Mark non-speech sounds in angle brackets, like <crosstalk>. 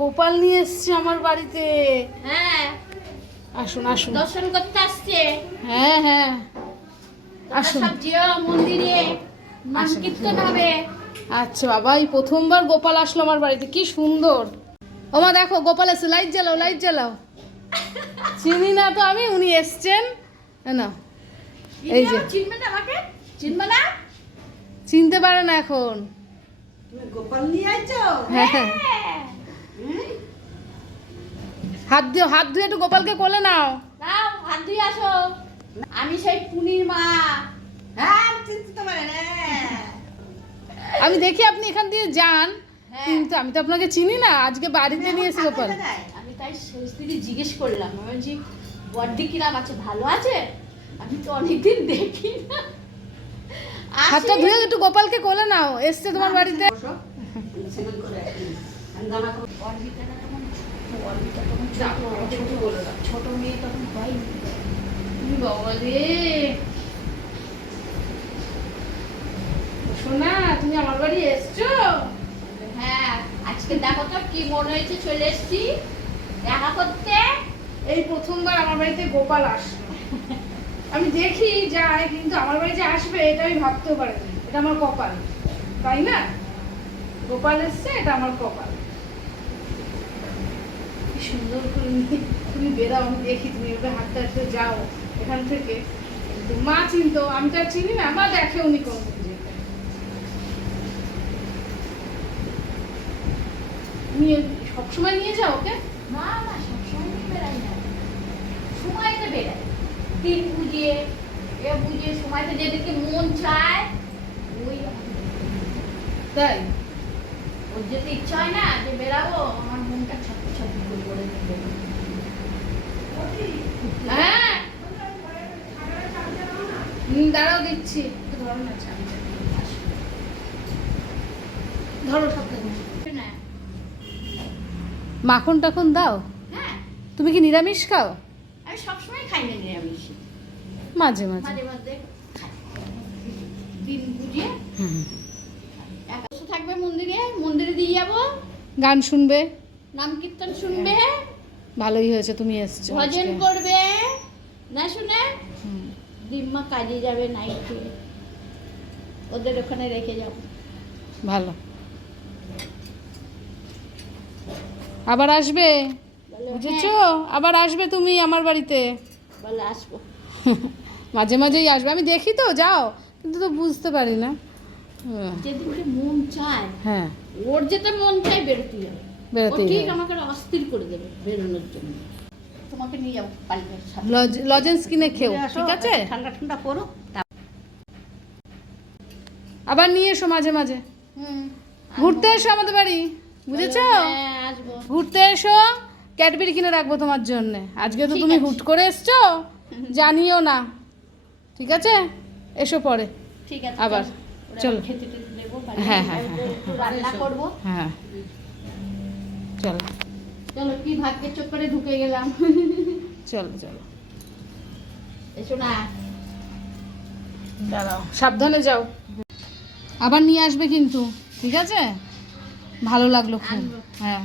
গোপাল নিয়ে এসছে আমার বাড়িতে। হ্যাঁ। আসুন আসুন। দর্শন করতে আসছে। হ্যাঁ হ্যাঁ। আসুন। সব মন্দিরে। নাম কীর্তন হবে। আচ্ছা বাবা এই প্রথমবার গোপাল আসলো আমার বাড়িতে। কি সুন্দর। ওমা দেখো গোপাল এসে লাইট জ্বালাও লাইট জ্বালাও। চিনি না তো আমি উনি এসছেন। না এই যে। চিনবে না আমাকে? চিনবে না? চিনতে পারে না এখন। তুমি গোপাল নিয়ে আইছো? হ্যাঁ হ্যাঁ। হ্যাঁ। হাত দিয়ে হাত ধুয়ে একটু গোপালকে কোলে নাও নাও হাত ধুয়ে আসো আমি সেই পুনির মা হ্যাঁ আমি দেখি আপনি এখান দিয়ে যান হ্যাঁ। কিন্তু আমি তো আপনাকে চিনি না আজকে বাড়িতে নিয়ে এসে গোপাল আমি তাই শেষদিকে জিজ্ঞেস করলাম আমি বলছি বড্ডি কিরাম আছে ভালো আছে আমি তো অনেকদিন দেখি না। হাতটা ধুয়ে একটু গোপালকে কোলে নাও এসছে তোমার বাড়িতে ছোট মেয়ে তখন হয়নি বাবা রে সোনা তুমি আমার বাড়ি এসছো? হ্যাঁ আজকে দেখো তো কি মনে হয়েছে চলে এসছি? দেখা করতে? এই প্রথমবার আমার বাড়িতে গোপাল আসলো আমি দেখি যায় কিন্তু আমার বাড়িতে আসবে, এটা আমি ভাবতেও পারিনি। এটা আমার কপাল। তাই না? গোপাল এসছে, এটা আমার কপাল। সুন্দর করে নিয়ে তুমি বেরাও আমি দেখি তুমি এভাবে হাঁটতে হাঁটতে যাও এখান থেকে। কিন্তু মা চিনতো আমি তো আর চিনি না মা দেখে উনি নিয়ে সবসময় নিয়ে যাও ওকে? না না সবসময় নিয়ে বেড়াই না। সময়তে বেড়াই দিন বুঝিয়ে এ বুঝিয়ে সময়তে যেদিকে মন চায় ওই তাই? ওর যেতে ইচ্ছা হয় না যে বেরাবো আমার মনটা ছাপি ছাপি করে করে দেবে হ্যাঁ হুম, দাঁড়াও দিচ্ছি ধরো না। ধরো না মাখন টাখন দাও? হ্যাঁ। তুমি কি নিরামিষ খাও? আমি সবসময় খাই না নিরামিষ মাঝে মাঝে। মাঝে মাঝে। দিন বুঝিয়ে থাকবে মন্দিরে। মন্দিরে দিয়ে যাব। গান শুনবে? নাম কীর্তন শুনবে। ভালোই হয়েছে তুমি এসছো ভজন করবে। দিম্মা কাজে যাবে নাইটে ওদের ওখানে রেখে যাব। ভালো। আবার আসবে? বুঝেছ? হ্যাঁ, আবার আসবে তুমি আমার বাড়িতে? বলে আসব। <laughs> মাঝে মাঝেই আসবে। আমি দেখি তো যাও। কিন্তু তো বুঝতে পারি না। যেদিনকে মন চায় হ্যাঁ। ওর যেতে মন চায় বেরোতে যাবে ও ঠিক আমাকে অস্থির করে দেবে বেরোনোর জন্য। তোমাকে নিয়ে যাব লজ- লজেন্স কিনে খেও ঠিক আছে? ঠান্ডা ঠান্ডা পড়ো আবার নিয়ে এসো মাঝে মাঝে। ঘুরতে এসো আমাদের বাড়ি বুঝেছ? হ্যাঁ ঘুরতে এসো ক্যাডবেরি কিনে রাখব তোমার জন্য। আজকে তো তুমি হুট করে এসছো জানিও না ঠিক আছে? এসো পরে। ঠিক আছে আবার, চলো। হ্যাঁ, হ্যাঁ, হ্যাঁ, করব। হ্যাঁ। চলো। চলো কি ভাগ্যের চক্করে ঢুকে গেলাম। চলো চলো। এসো না। দাঁড়াও সাবধানে যাও। আবার নিয়ে আসবে কিন্তু ঠিক আছে? ভালো লাগল খুব। হ্যাঁ।